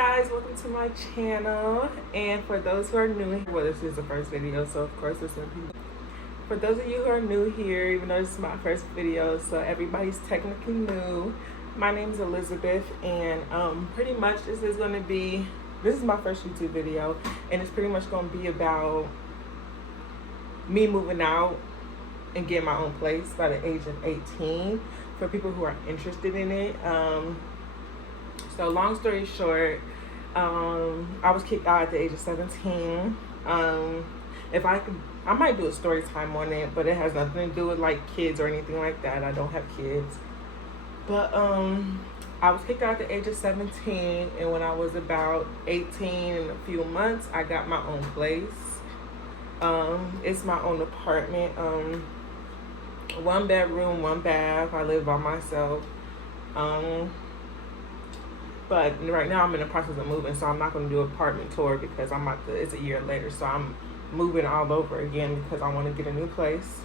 guys, welcome to my channel. And for those who are new, well, this is the first video, so of course this will be. For those of you who are new here, even though this is my first video, so everybody's technically new. My name is Elizabeth, and pretty much this is my first YouTube video, and it's pretty much going to be about me moving out and getting my own place by the age of 18 for people who are interested in it. So long story short, I was kicked out at the age of 17. If I could, I might do a story time on it, but it has nothing to do with like kids or anything like that. I don't have kids. But I was kicked out at the age of 17, and when I was about 18 in a few months, I got my own place. It's my own apartment. 1 bedroom, 1 bath. I live by myself. But right now I'm in the process of moving, so I'm not going to do an apartment tour because it's a year later, so I'm moving all over again because I want to get a new place.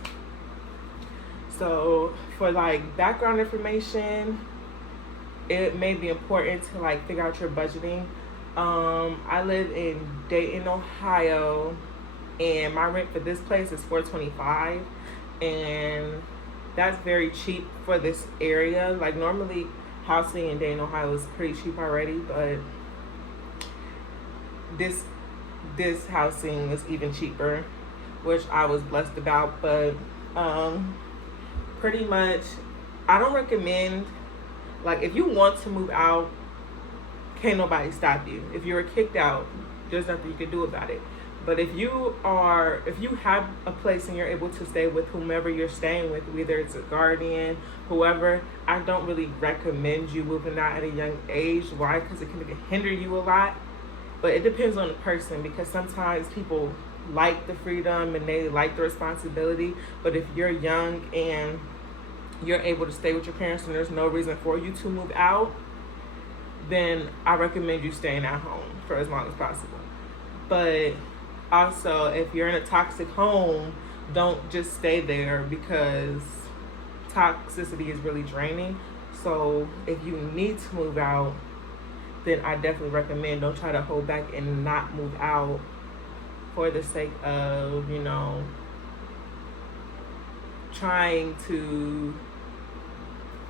So for like background information, it may be important to like figure out your budgeting. I live in Dayton, Ohio, and my rent for this place is $425, and that's very cheap for this area. Like normally housing in Dayton, Ohio is pretty cheap already, but this housing is even cheaper, which I was blessed about. But pretty much I don't recommend, like, if you want to move out, can't nobody stop you. If you were kicked out, there's nothing you can do about it. But if you have a place and you're able to stay with whomever you're staying with, whether it's a guardian, whoever, I don't really recommend you moving out at a young age. Why? Because it can hinder you a lot. But it depends on the person, because sometimes people like the freedom and they like the responsibility. But if you're young and you're able to stay with your parents and there's no reason for you to move out, then I recommend you staying at home for as long as possible. But also, if you're in a toxic home, don't just stay there, because toxicity is really draining. So if you need to move out, then I definitely recommend don't try to hold back and not move out for the sake of, trying to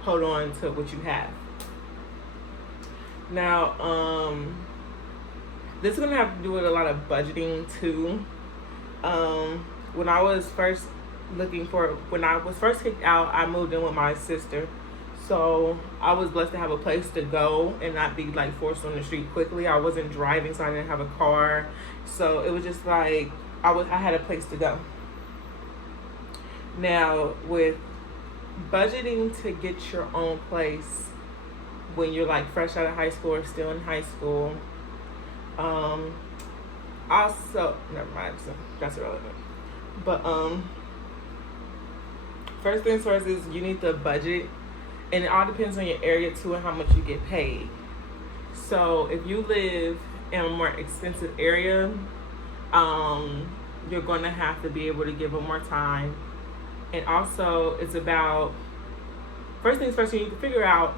hold on to what you have. Now, this is gonna have to do with a lot of budgeting too. When I was first kicked out, I moved in with my sister. So I was blessed to have a place to go and not be like forced on the street quickly. I wasn't driving, so I didn't have a car. So it was just like I had a place to go. Now, with budgeting to get your own place when you're like fresh out of high school or still in high school, also, never mind, so that's irrelevant. But first things first is you need to budget, and it all depends on your area too and how much you get paid. So if you live in a more expensive area, you're going to have to be able to give them more time. And also, it's about, first things first, you need to figure out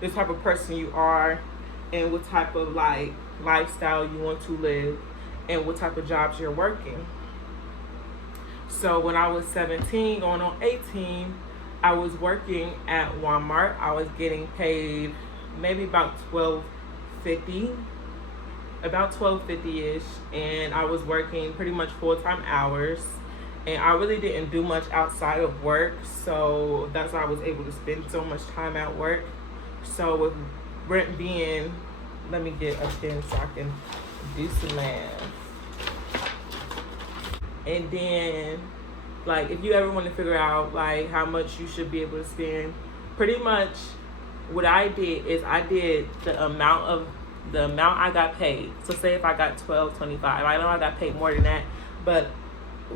the type of person you are and what type of like lifestyle you want to live and what type of jobs you're working. So when I was 17 going on 18, I was working at Walmart. I was getting paid maybe about $12.50 ish, and I was working pretty much full-time hours, and I really didn't do much outside of work, so that's why I was able to spend so much time at work. So with rent being, let me get a pen so I can do some math. And then, like, if you ever want to figure out like how much you should be able to spend, pretty much what I did is I did the amount I got paid. So say if I got $12.25, I know I got paid more than that, but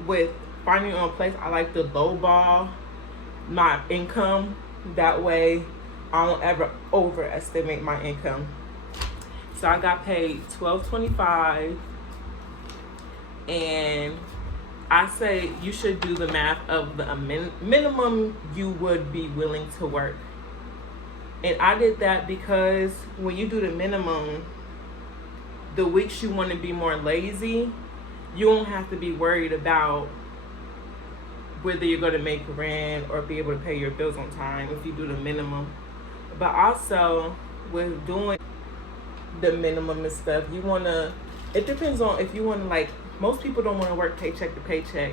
with finding your own place, I like to lowball my income. That way I don't ever overestimate my income. So I got paid $12.25, and I say you should do the math of the minimum you would be willing to work. And I did that because when you do the minimum, the weeks you want to be more lazy, you won't have to be worried about whether you're going to make rent or be able to pay your bills on time if you do the minimum. But also, with doing the minimum and stuff, you want to, it depends on if you want to, like, most people don't want to work paycheck to paycheck,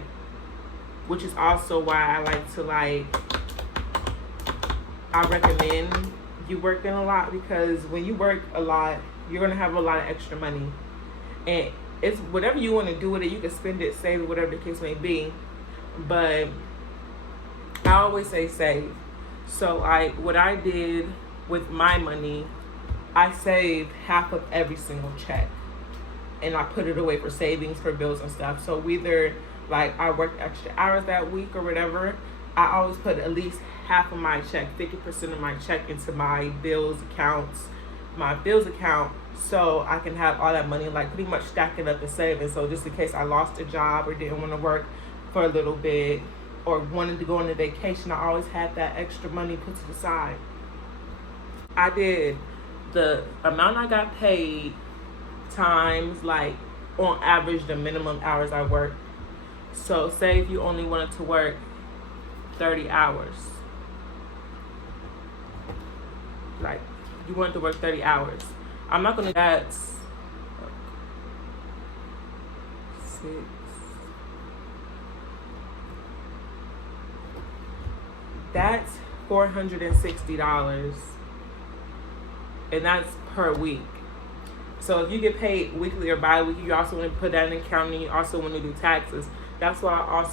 which is also why I like to, like, I recommend you working a lot, because when you work a lot, you're going to have a lot of extra money. And it's whatever you want to do with it, you can spend it, save it, whatever the case may be. But I always say save. So what I did with my money, I saved half of every single check. And I put it away for savings, for bills and stuff. So whether like I worked extra hours that week or whatever, I always put at least half of my check, 50% of my check into my bills account, so I can have all that money, like pretty much stack it up and save it. So just in case I lost a job or didn't want to work for a little bit or wanted to go on a vacation, I always had that extra money put to the side. I did the amount I got paid times, like, on average the minimum hours I worked. So say if you only wanted to work 30 hours, like you wanted to work 30 hours, I'm not gonna, that's 6, that's $460, and that's per week. So if you get paid weekly or bi-weekly, you also want to put that in accounting. You also want to do taxes. That's why I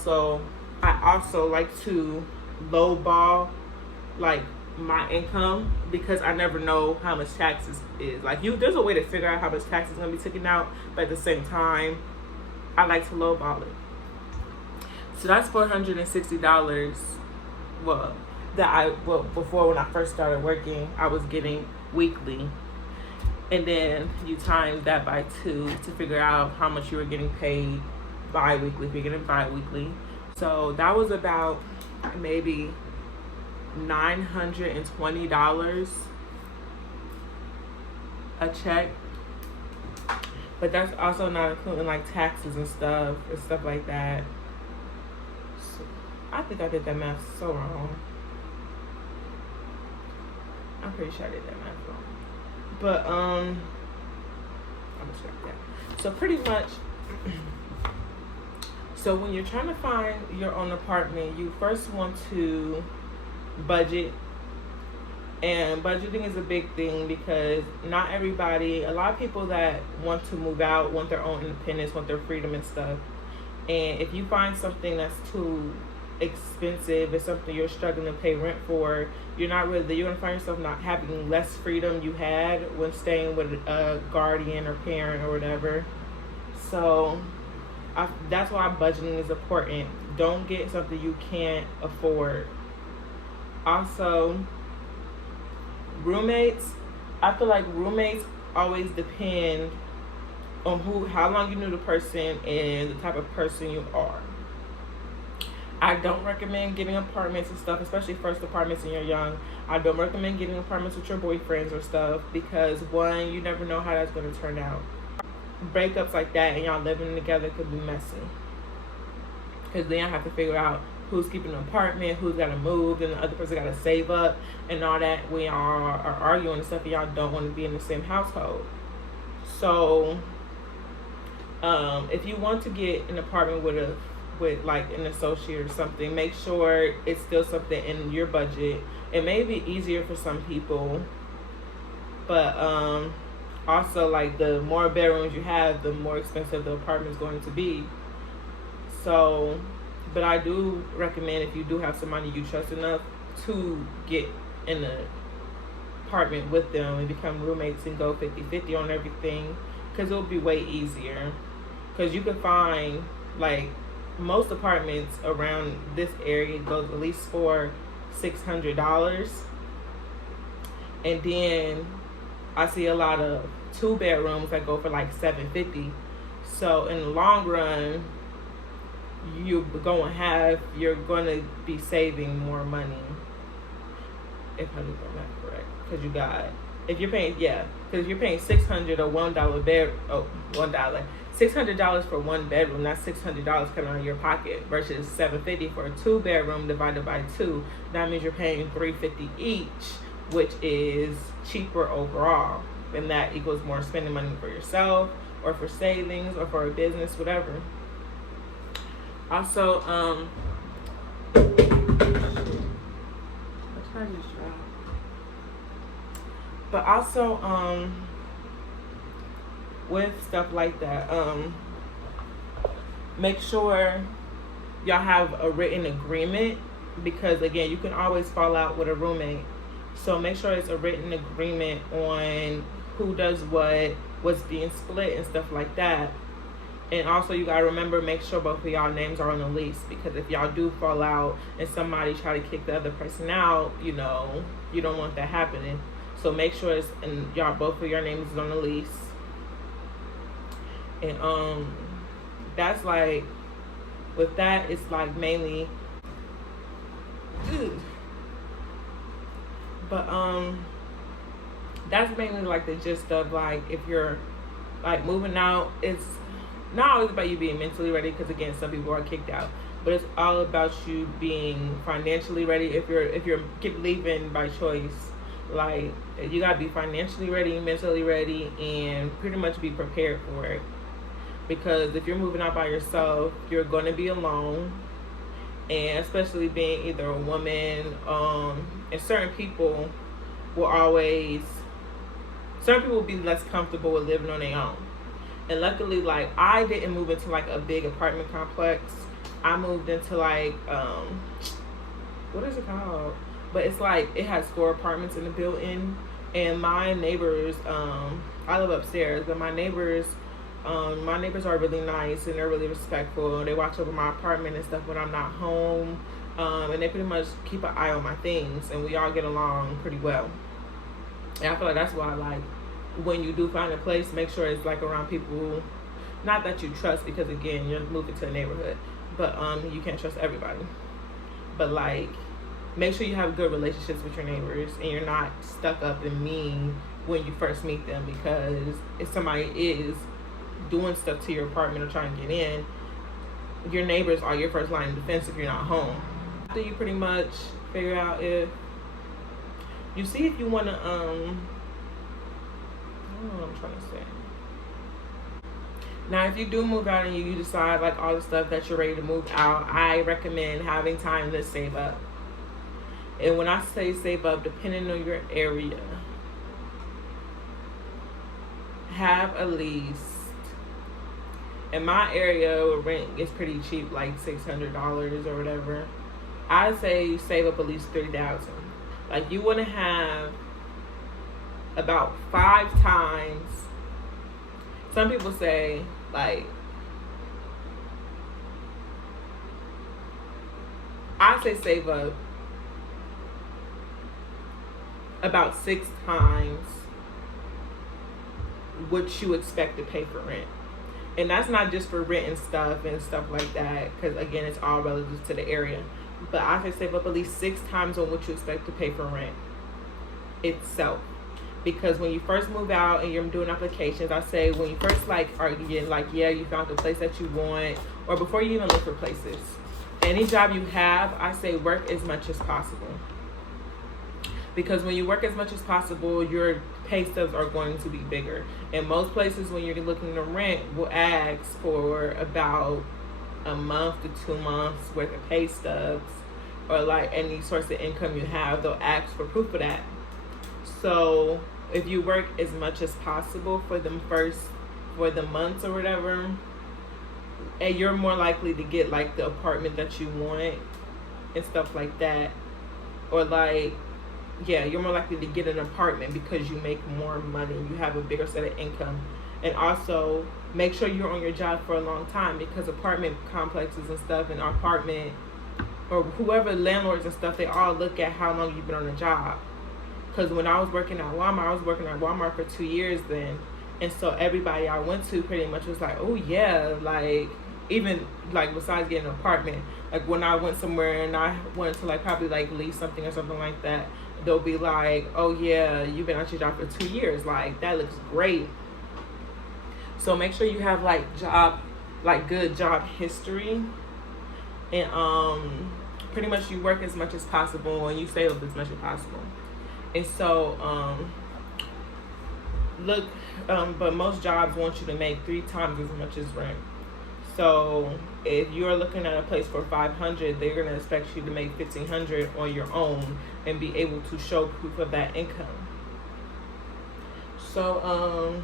also like to lowball, like, my income, because I never know how much taxes is. Like, there's a way to figure out how much taxes is gonna be taken out, but at the same time, I like to lowball it. So that's $460. Well, before, when I first started working, I was getting weekly, and then you times that by 2 to figure out how much you were getting paid bi-weekly if you're getting bi-weekly. So that was about maybe $920 a check, but that's also not including like taxes and stuff like that. So I think I did that math so wrong. I'm pretty sure I did that math wrong, but I'm gonna check that. So pretty much, so when you're trying to find your own apartment, you first want to budget. And budgeting is a big thing, because not everybody, a lot of people that want to move out want their own independence, want their freedom and stuff. And if you find something that's too expensive, it's something you're struggling to pay rent for, you're gonna find yourself not having less freedom you had when staying with a guardian or parent or whatever. So that's why budgeting is important. Don't get something you can't afford. Also, roommates, I feel like roommates always depend on how long you knew the person and the type of person you are. I don't recommend getting apartments and stuff, especially first apartments when you're young. I don't recommend getting apartments with your boyfriends or stuff, because one, you never know how that's going to turn out. Breakups like that and y'all living together could be messy, because then you have to figure out who's keeping the apartment, who's got to move, and the other person got to save up and all that when y'all are arguing and stuff, and y'all don't want to be in the same household. So if you want to get an apartment with like an associate or something, make sure it's still something in your budget. It may be easier for some people, but also, like, the more bedrooms you have, the more expensive the apartment is going to be. So, but I do recommend, if you do have somebody you trust enough, to get in an apartment with them and become roommates and go 50-50 on everything, because it'll be way easier. Because you can find, like, most apartments around this area goes at least for $600, and then I see a lot of 2 bedrooms that go for like $750. So in the long run, you're going to be saving more money, if I do that correct. Because if you're paying, because you're paying $600 or $600 for one bedroom. That's $600 coming out of your pocket versus $750 for a 2-bedroom divided by 2. That means you're paying $350 each, which is cheaper overall, and that equals more spending money for yourself or for savings or for a business, whatever. Also, but also, with stuff like that, make sure y'all have a written agreement, because again, you can always fall out with a roommate. So make sure it's a written agreement on who does what, what's being split and stuff like that. And also, you gotta remember, make sure both of y'all names are on the lease, because if y'all do fall out and somebody try to kick the other person out, you know, you don't want that happening. So make sure it's, and y'all, both of your names is on the lease. And that's like, with that, it's like mainly, but that's mainly like the gist of, like, if you're like moving out, it's not always about you being mentally ready, because again, some people are kicked out, but it's all about you being financially ready. If you're leaving by choice, like, you gotta be financially ready, mentally ready, and pretty much be prepared for it. Because if you're moving out by yourself, you're going to be alone, and especially being either a woman, and certain people will be less comfortable with living on their own. And luckily, like, I didn't move into like a big apartment complex. I moved into like, what is it called? But it's like, it has 4 apartments in the building, and my neighbors, I live upstairs, but my neighbors are really nice, and they're really respectful. They watch over my apartment and stuff when I'm not home, and they pretty much keep an eye on my things, and we all get along pretty well. And I feel like that's why, like, when you do find a place, make sure it's like around people, not that you trust, because again, you're moving to a neighborhood, but you can't trust everybody. But like, make sure you have good relationships with your neighbors, and you're not stuck up and mean when you first meet them, because if somebody is doing stuff to your apartment or trying to get in, your neighbors are your first line of defense if you're not home. After you pretty much figure out if you see if you want to, I don't know what I'm trying to say. Now, if you do move out and you decide like all the stuff that you're ready to move out, I recommend having time to save up. And when I say save up, depending on your area, have at least, in my area, rent is pretty cheap, like $600 or whatever. I'd say save up at least $3,000. Like, you want to have about 5 times. Some people say, like, I say save up about 6 times what you expect to pay for rent. And that's not just for rent and stuff like that, because again, it's all relative to the area. But I say save up at least 6 times on what you expect to pay for rent itself. Because when you first move out and you're doing applications, I say when you first are getting you found the place that you want, or before you even look for places, any job you have, I say work as much as possible. Because when you work as much as possible, your pay stubs are going to be bigger. And most places, when you're looking to rent, will ask for about a month to 2 months worth of pay stubs, or like any source of income you have, they'll ask for proof of that. So if you work as much as possible for the months or whatever, and you're more likely to get like the apartment that you want and stuff like that, or you're more likely to get an apartment because you make more money, you have a bigger set of income. And also make sure you're on your job for a long time, because apartment complexes and stuff, and apartment, or whoever, landlords and stuff, they all look at how long you've been on the job. Because when I was working at Walmart, I was working at Walmart for 2 years then, and so everybody I went to pretty much was like, oh yeah, like, even like besides getting an apartment, like when I went somewhere and I wanted to probably lease something or something like that, they'll be like, oh yeah, you've been at your job for 2 years, like that looks great. So make sure you have like good job history, and pretty much you work as much as possible and you save up as much as possible. And so look, but most jobs want you to make 3 times as much as rent. So if you're looking at a place for 500, they're gonna expect you to make 1,500 on your own and be able to show proof of that income. So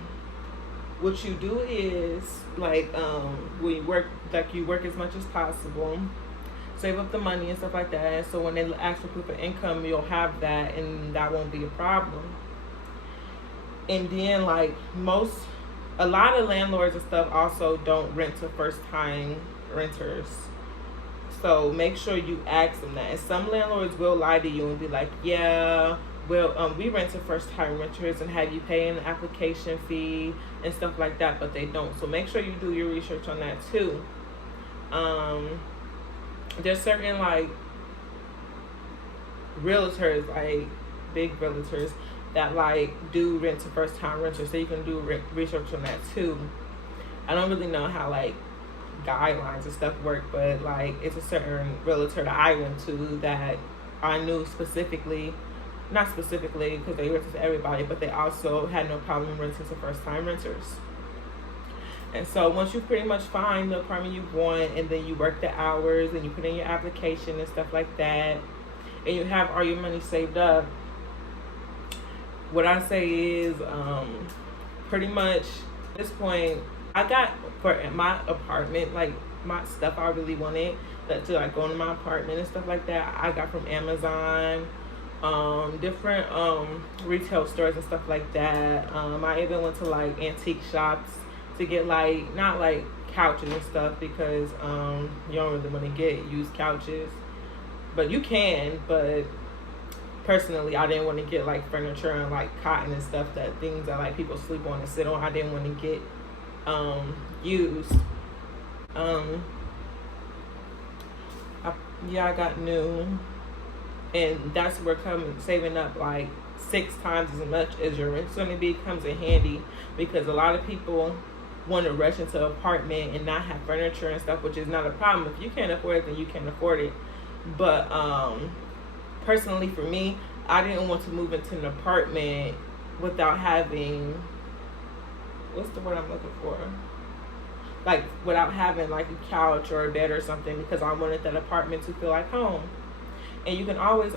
what you do is like when you work as much as possible, save up the money and stuff like that. So when they ask for proof of income, you'll have that, and that won't be a problem. And then like a lot of landlords and stuff also don't rent to first time renters. So make sure you ask them that. And some landlords will lie to you and be like, yeah, well, we rent to first time renters and have you pay an application fee and stuff like that, but they don't. So make sure you do your research on that too. There's certain like realtors, like big realtors, that like do rent to first time renters, so you can do research on that too. I don't really know how like guidelines and stuff work, but like it's a certain realtor that I went to that I knew specifically, not specifically because they rented to everybody, but they also had no problem renting to first time renters. And so once you pretty much find the apartment you want, and then you work the hours and you put in your application and stuff like that, and you have all your money saved up, what I say is pretty much at this point, I got for my apartment, like my stuff I really wanted to like go into my apartment and stuff like that, I got from Amazon, different retail stores and stuff like that. I even went to like antique shops to get like, not like couches and stuff, because you don't really want to get used couches, but you can. But personally, I didn't want to get like furniture and like cotton and stuff, that things that like people sleep on and sit on. I didn't want to get used. I got new, and that's where saving up like 6 times as much as your rent's going to be comes in handy, because a lot of people want to rush into an apartment and not have furniture and stuff, which is not a problem. If you can't afford it, then you can't afford it. But personally for me, I didn't want to move into an apartment without having, what's the word I'm looking for? Like without having like a couch or a bed or something, because I wanted that apartment to feel like home. And you can always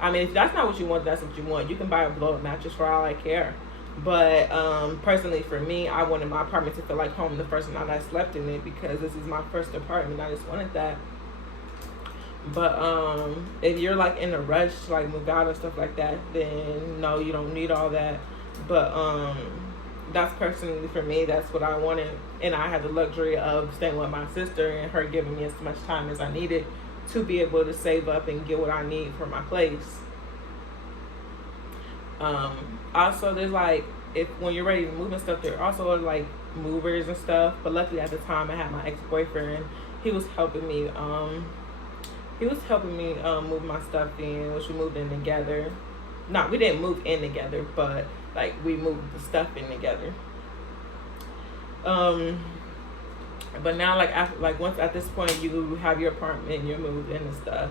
I mean, if that's not what you want, that's what you want. You can buy a blow-up mattress for all I care. But personally for me, I wanted my apartment to feel like home the first night I slept in it, because this is my first apartment. I just wanted that. But if you're like in a rush to like move out and stuff like that, then no, you don't need all that. But that's personally for me, that's what I wanted. And I had the luxury of staying with my sister and her giving me as much time as I needed to be able to save up and get what I need for my place. Also, there's like, when you're ready to move and stuff, there are also like movers and stuff. But luckily at the time I had my ex-boyfriend. He was helping me move my stuff in, which we moved in together. We didn't move in together, but like we moved the stuff in together. But now like after, like once at this point you have your apartment, you're moved in and stuff,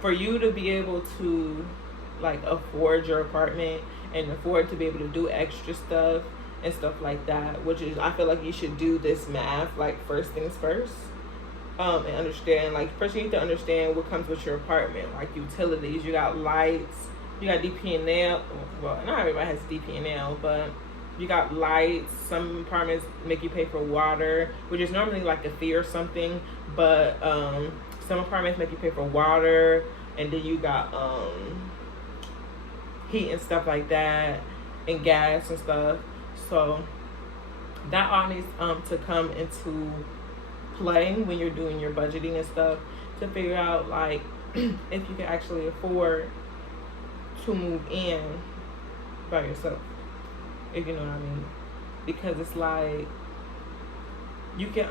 for you to be able to like afford your apartment and afford to be able to do extra stuff and stuff like that, which is, I feel like you should do this math like first things first, and understand, like first you need to understand what comes with your apartment, like utilities. You got lights, you got DP&L. Well, not everybody has DP&L, but you got lights. Some apartments make you pay for water, which is normally like a fee or something, but some apartments make you pay for water, and then you got heat and stuff like that, and gas and stuff. So that all needs to come into play when you're doing your budgeting and stuff, to figure out like if you can actually afford to move in by yourself, if you know what I mean. Because it's like you can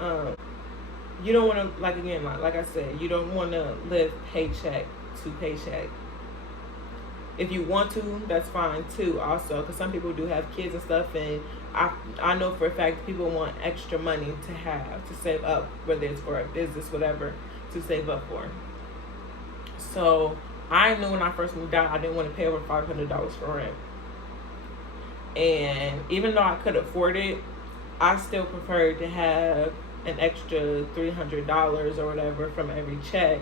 you don't want to, like, again, like I said, you don't want to live paycheck to paycheck. If you want to, that's fine too, also, because some people do have kids and stuff, and I know for a fact people want extra money to have, to save up, whether it's for a business, whatever, to save up for. So I knew when I first moved out, I didn't want to pay over $500 for rent. And even though I could afford it, I still preferred to have an extra $300 or whatever from every check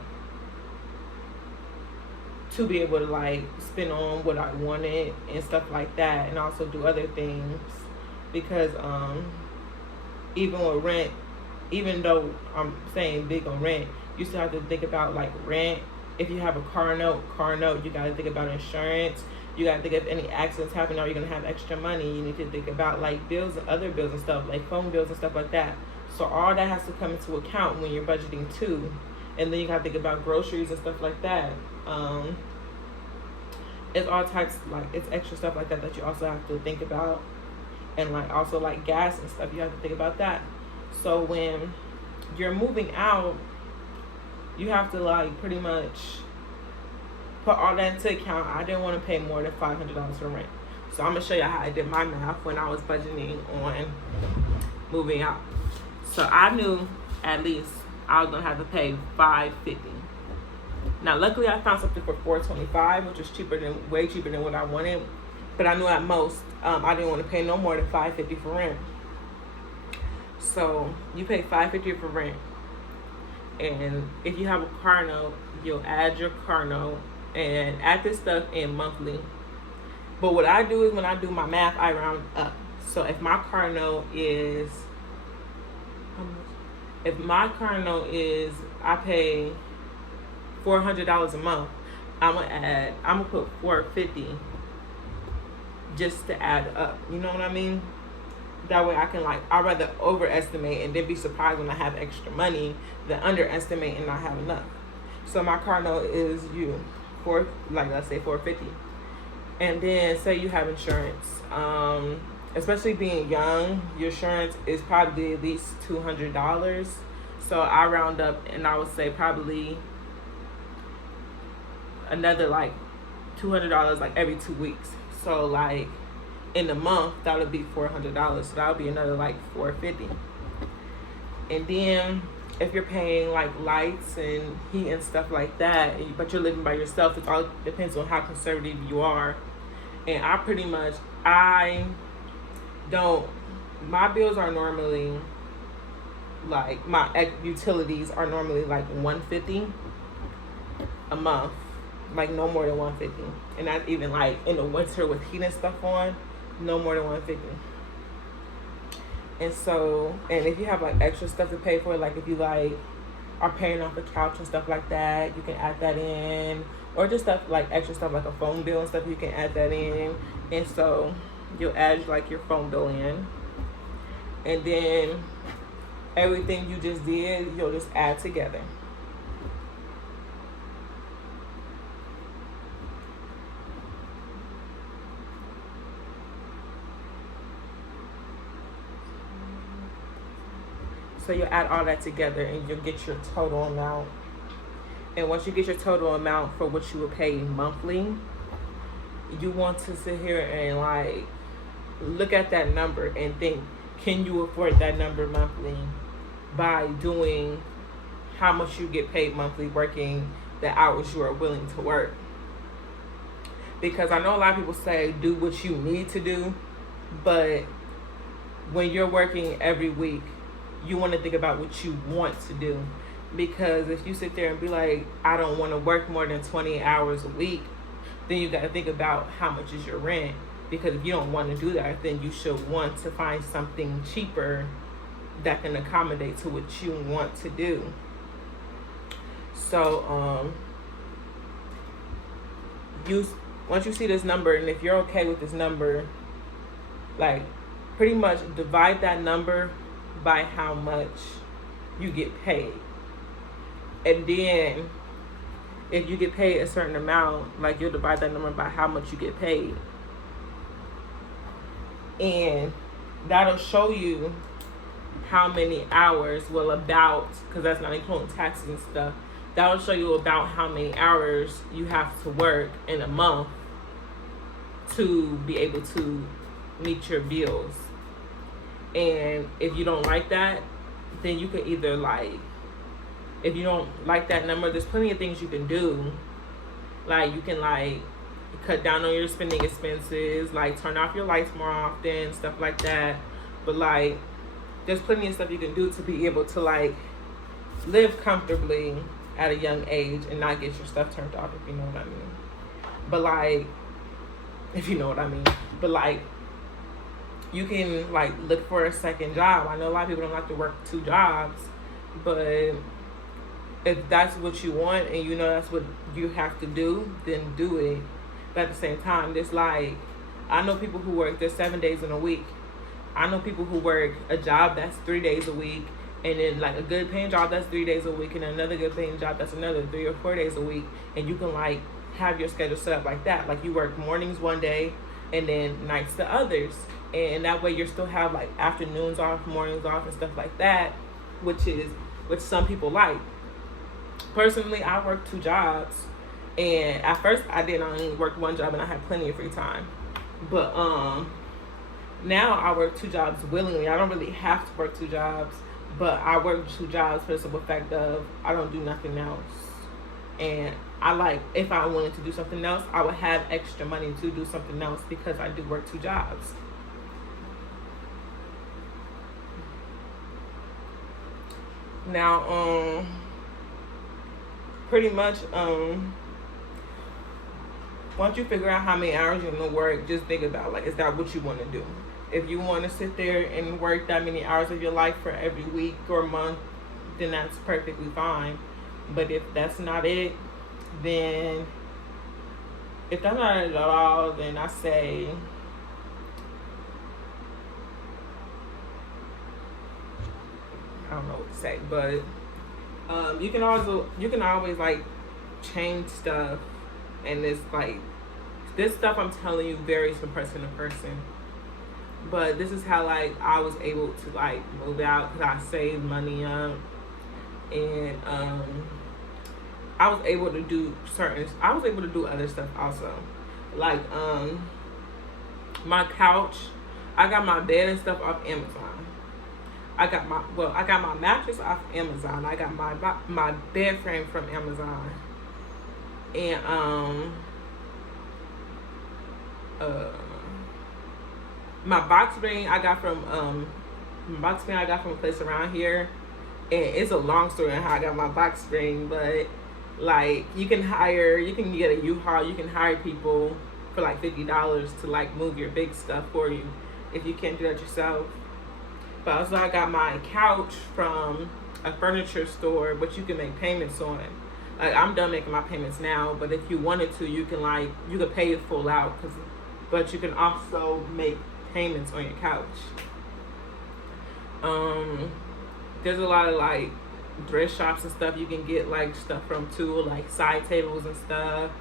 to be able to, like, spend on what I wanted and stuff like that, and also do other things. Because even with rent, even though I'm saying big on rent, you still have to think about, like, rent. If you have a car note, you got to think about insurance. You got to think if any accidents happen, are you going to have extra money? You need to think about, like, bills and other bills and stuff, like phone bills and stuff like that. So all that has to come into account when you're budgeting too. And then you got to think about groceries and stuff like that. It's all types, like, it's extra stuff like that you also have to think about. And, like, also, like, gas and stuff, you have to think about that. So when you're moving out, you have to, like, pretty much put all that into account. I didn't want to pay more than $500 for rent. So I'm going to show you how I did my math when I was budgeting on moving out. So I knew at least I was going to have to pay $550. Now, luckily, I found something for $425, which was way cheaper than what I wanted. But I knew at most, I didn't want to pay no more than $550 for rent. So you pay $550 for rent. And if you have a car note, you'll add your car note and add this stuff in monthly. But what I do is when I do my math, I round up. So if my car note is, I pay $400 a month, I'm gonna put $450 just to add up. You know what I mean? That way I can, like, I'd rather overestimate and then be surprised when I have extra money than underestimate and not have enough. So my car note is let's say $450. And then say you have insurance. Especially being young, your insurance is probably at least $200. So I round up and I would say probably another, like, $200 like every 2 weeks. So, like, in a month that would be $400. So that would be another, like, $450. And then if you're paying, like, lights and heat and stuff like that, but you're living by yourself, it all depends on how conservative you are. And my bills are normally, like, my utilities are normally like $150 a month, like no more than $150. And that's even, like, in the winter with heat and stuff on, no more than $150. And so, and if you have, like, extra stuff to pay for, like if you, like, are paying off a couch and stuff like that, you can add that in. Or just stuff like extra stuff like a phone bill and stuff, you can add that in. And so you'll add, like, your phone bill in. And then everything you just did, you'll just add together. So you'll add all that together and you'll get your total amount. And once you get your total amount for what you will pay monthly, you want to sit here and, like, look at that number and think, can you afford that number monthly by doing how much you get paid monthly, working the hours you are willing to work? Because I know a lot of people say do what you need to do, but when you're working every week, you want to think about what you want to do. Because if you sit there and be like, I don't want to work more than 20 hours a week, then you got to think about how much is your rent. Because if you don't want to do that, then you should want to find something cheaper that can accommodate to what you want to do. So once you see this number, and if you're okay with this number, like, pretty much divide that number by how much you get paid. And then if you get paid a certain amount, like, you'll divide that number by how much you get paid. And that'll show you how many hours, well, about, because that's not including taxes and stuff, that will show you about how many hours you have to work in a month to be able to meet your bills. And if you don't like that, then you could either like, if you don't like that number, there's plenty of things you can do. Like you can like cut down on your spending expenses, like turn off your lights more often, stuff like that. But like there's plenty of stuff you can do to be able to like live comfortably at a young age and not get your stuff turned off, if you know what I mean. But like, if you know what I mean. But like, you can like look for a second job. I know a lot of people don't like to work 2 jobs, but if that's what you want and you know that's what you have to do, then do it. But at the same time, there's like, I know people who work, there's 7 days in a week. I know people who work a job that's 3 days a week, and then like a good paying job that's 3 days a week, and another good paying job that's another 3 or 4 days a week. And you can like have your schedule set up like that. Like you work mornings one day and then nights the others. And that way you still have like afternoons off, mornings off, and stuff like that, which some people like. Personally, I work 2 jobs, and at first I only worked 1 job and I had plenty of free time. But now I work 2 jobs willingly. I don't really have to work 2 jobs, but I work 2 jobs for the simple fact of I don't do nothing else. And I like, if I wanted to do something else, I would have extra money to do something else because I do work 2 jobs. Now, pretty much, once you figure out how many hours you're gonna work, just think about like, is that what you want to do? If you want to sit there and work that many hours of your life for every week or month, then that's perfectly fine. But if that's not it, then if that's not it at all, then I say I don't know what to say, but you can always like change stuff, and it's like this stuff I'm telling you varies from person to person. But this is how like I was able to like move out, because I saved money up, and I was able to do other stuff also, like my couch. I got my bed and stuff off Amazon. I got my mattress off Amazon. I got my bed frame from Amazon, and my box spring I got from a place around here, and it's a long story on how I got my box spring. But like you can get a U-Haul. You can hire people for like $50 to like move your big stuff for you if you can't do that yourself. But also I got my couch from a furniture store, which you can make payments on. Like I'm done making my payments now, but if you wanted to, you could pay it full out, but you can also make payments on your couch. There's a lot of like thrift shops and stuff you can get like stuff from too, like side tables and stuff,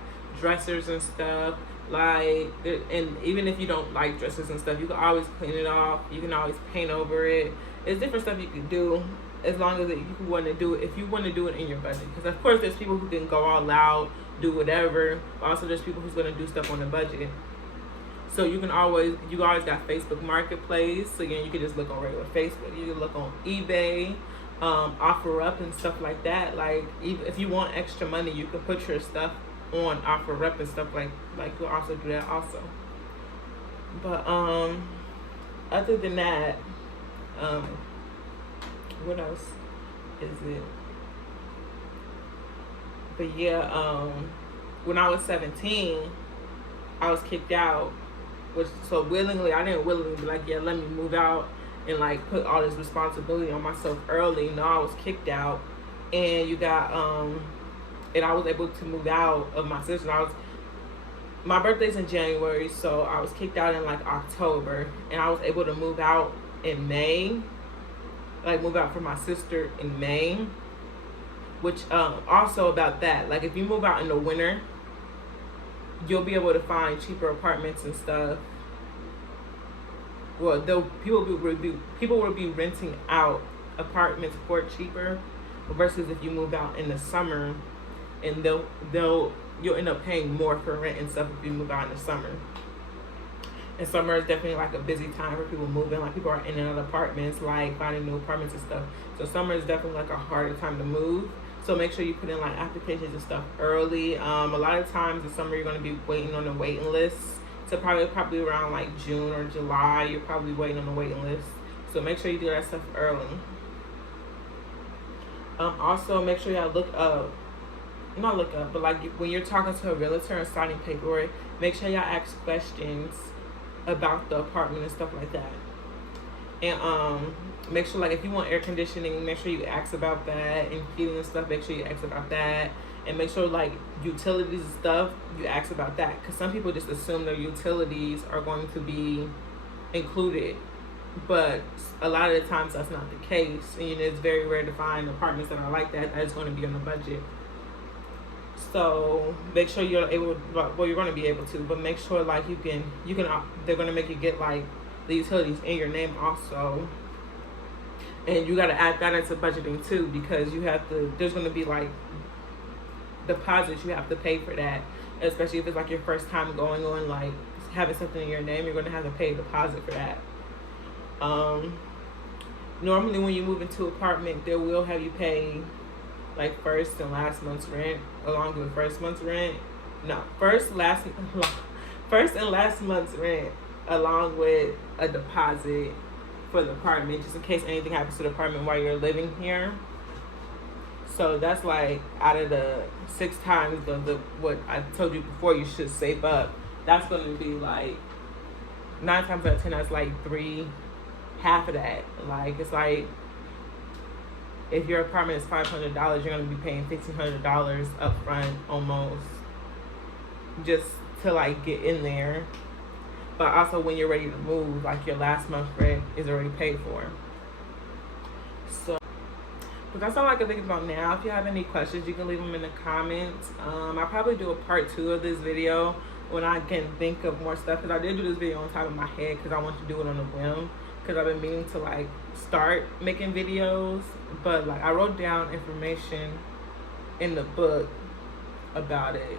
dressers and stuff. Like, and even if you don't like dresses and stuff, you can always clean it off. You can always paint over it. It's different stuff you can do, as long as you want to do it. If you want to do it in your budget, because of course there's people who can go all out, do whatever. But also there's people who's going to do stuff on a budget. So you always got Facebook Marketplace. So again, you can just look on regular Facebook. You can look on eBay, OfferUp and stuff like that. Like if you want extra money, you can put your stuff on OfferUp and stuff like you'll also do that also. But other than that, what else is it? But yeah, when I was 17, I was kicked out, so willingly, I didn't willingly be like, yeah, let me move out and like put all this responsibility on myself early. No, I was kicked out, and and I was able to move out of my sister. My birthday's in January, so I was kicked out in like October, and I was able to move out in May, like move out from my sister in May, which also about that, like if you move out in the winter, you'll be able to find cheaper apartments and stuff well, though people will be renting out apartments for cheaper versus if you move out in the summer, and they'll you'll end up paying more for rent and stuff if you move out in the summer. And summer is definitely like a busy time for people moving. Like people are in and out of apartments, like finding new apartments and stuff. So summer is definitely like a harder time to move. So make sure you put in like applications and stuff early. A lot of times in summer you're going to be waiting on the waiting list. So probably around like June or July, you're probably waiting on the waiting list. So make sure you do that stuff early. Also make sure y'all not look up, but like when you're talking to a realtor and signing paperwork, make sure y'all ask questions about the apartment and stuff like that. And make sure like if you want air conditioning, make sure you ask about that, and heating and stuff, make sure you ask about that. And make sure like utilities and stuff, you ask about that, because some people just assume their utilities are going to be included, but a lot of the times that's not the case. And it's very rare to find apartments that are like that is going to be on the budget. So make sure you're able, well, you're going to be able to, but make sure like you can they're going to make you get like the utilities in your name also. And you got to add that into budgeting too, because there's going to be like deposits you have to pay for that, especially if it's like your first time going on, like having something in your name, you're going to have to pay a deposit for that. Normally when you move into an apartment, they will have you pay like first and last month's rent along with first and last month's rent along with a deposit for the apartment, just in case anything happens to the apartment while you're living here. So that's like out of the 6 times the what I told you before you should save up, that's going to be like 9 times out of 10, that's like half of that. Like it's like if your apartment is $500, you're going to be paying $1,500 up front almost, just to like get in there. But also when you're ready to move, like your last month's rent is already paid for. So, but that's all I can think about now. If you have any questions, you can leave them in the comments. I'll probably do a part 2 of this video when I can think of more stuff, because I did do this video on top of my head because I want to do it on a whim, because I've been meaning to like start making videos, but like I wrote down information in the book about it,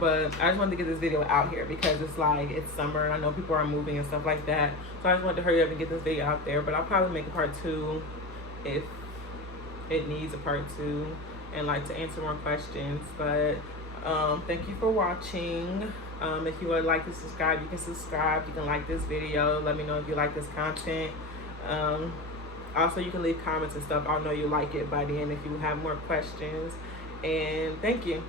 but I just wanted to get this video out here because it's like it's summer and I know people are moving and stuff like that, so I just wanted to hurry up and get this video out there. But I'll probably make a part 2 if it needs a part 2, and like to answer more questions. But thank you for watching. If you would like to subscribe, you can subscribe. You can like this video. Let me know if you like this content. Also, you can leave comments and stuff. I'll know you like it by the end if you have more questions. And thank you.